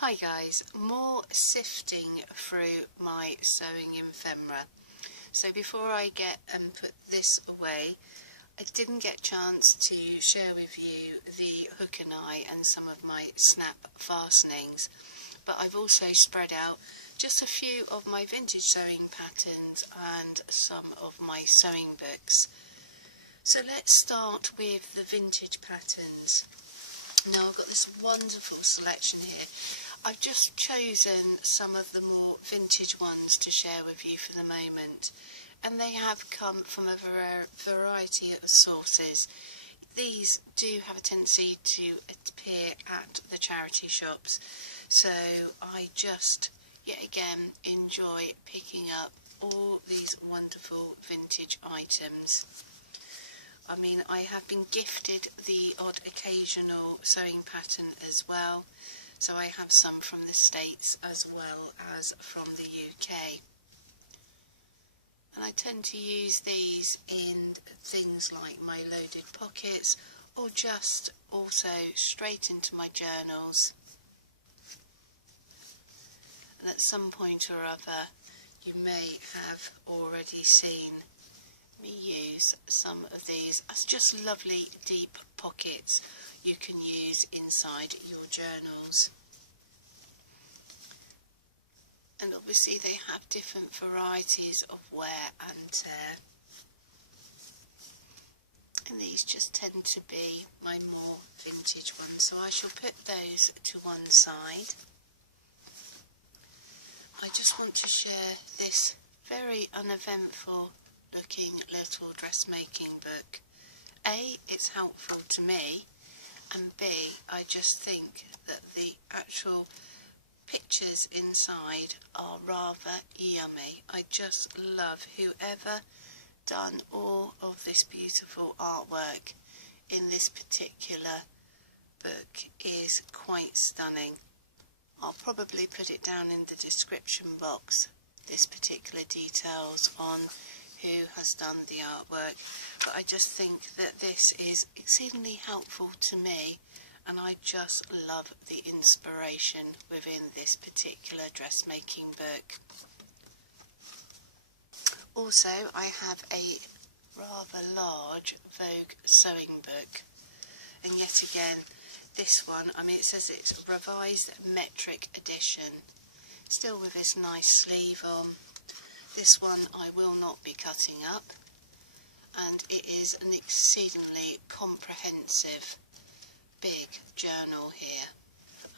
Hi guys, more sifting through my sewing ephemera. So before I get and put this away, I didn't get a chance to share with you the hook and eye and some of my snap fastenings, but I've also spread out just a few of my vintage sewing patterns and some of my sewing books. So let's start with the vintage patterns. Now I've got this wonderful selection here. I've just chosen some of the more vintage ones to share with you for the moment, and they have come from a variety of sources. These do have a tendency to appear at the charity shops, so I just yet again enjoy picking up all these wonderful vintage items. I mean, I have been gifted the odd occasional sewing pattern as well, so I have some from the States as well as from the UK. And I tend to use these in things like my loaded pockets, or just also straight into my journals. And at some point or other, you may have already seen me use some of these as just lovely deep pockets you can use inside your journals. And obviously they have different varieties of wear and tear, and these just tend to be my more vintage ones, so I shall put those to one side. I just want to share this very uneventful looking little dressmaking book. A, it's helpful to me, and B, I just think that the actual pictures inside are rather yummy. I just love whoever done all of this beautiful artwork in this particular book. Is quite stunning. I'll probably put it down in the description box, this particular details on who has done the artwork, but I just think that this is exceedingly helpful to me, and I just love the inspiration within this particular dressmaking book. Also, I have a rather large Vogue sewing book, and yet again this one, I mean, it says it's revised metric edition, still with this nice sleeve on. This one I will not be cutting up, and it is an exceedingly comprehensive big journal here.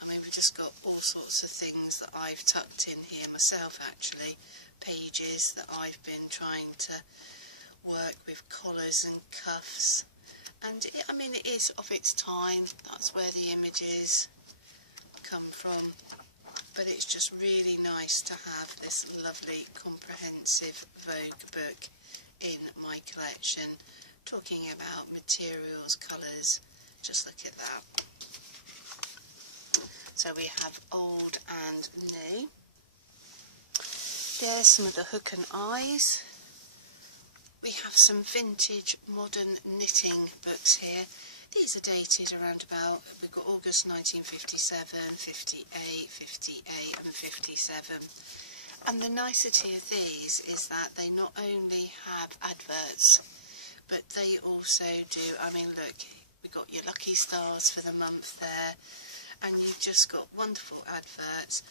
I mean, we've just got all sorts of things that I've tucked in here myself, actually, pages that I've been trying to work with collars and cuffs, and I mean, it is of its time, that's where the images come from. But it's just really nice to have this lovely comprehensive Vogue book in my collection, talking about materials, colours. Just look at that. So we have old and new. There's some of the hook and eyes. We have some vintage modern knitting books here. These are dated around about, we've got August 1957, 58, 58 and 57. And the nicety of these is that they not only have adverts, but they also do, I mean, look, we've got your lucky stars for the month there, and you've just got wonderful adverts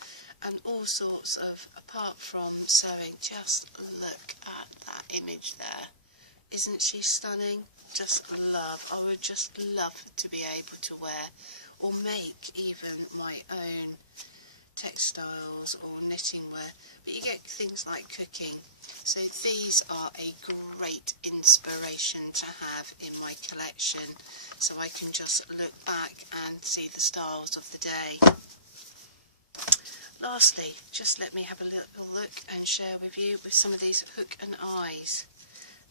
and all sorts of, apart from sewing, just look at that image there. Isn't she stunning? Just love. I would just love to be able to wear or make even my own textiles or knitting wear. But you get things like cooking. So these are a great inspiration to have in my collection, so I can just look back and see the styles of the day. Lastly, just let me have a little look and share with you with some of these hook and eyes.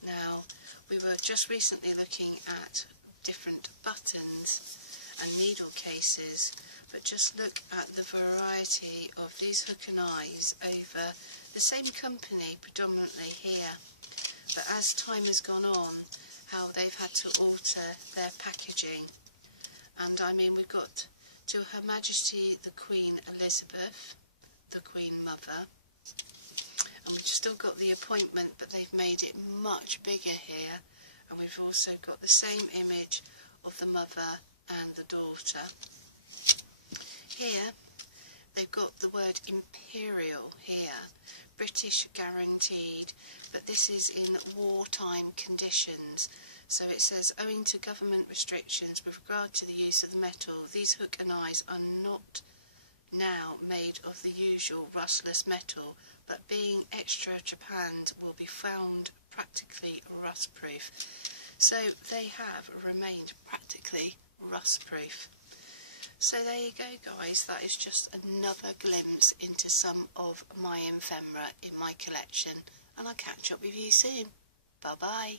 Now, we were just recently looking at different buttons and needle cases, but just look at the variety of these hook and eyes over the same company predominantly here, but as time has gone on, how they've had to alter their packaging. And I mean, we've got to Her Majesty the Queen Elizabeth, the Queen Mother. And we've still got the appointment, but they've made it much bigger here. And we've also got the same image of the mother and the daughter. Here, they've got the word Imperial here, British guaranteed, but this is in wartime conditions. So it says, owing to government restrictions with regard to the use of the metal, these hook and eyes are not now made of the usual rustless metal, but being extra japanned will be found practically rust-proof. So they have remained practically rust-proof. So there you go, guys, that is just another glimpse into some of my ephemera in my collection, and I'll catch up with you soon. Bye bye.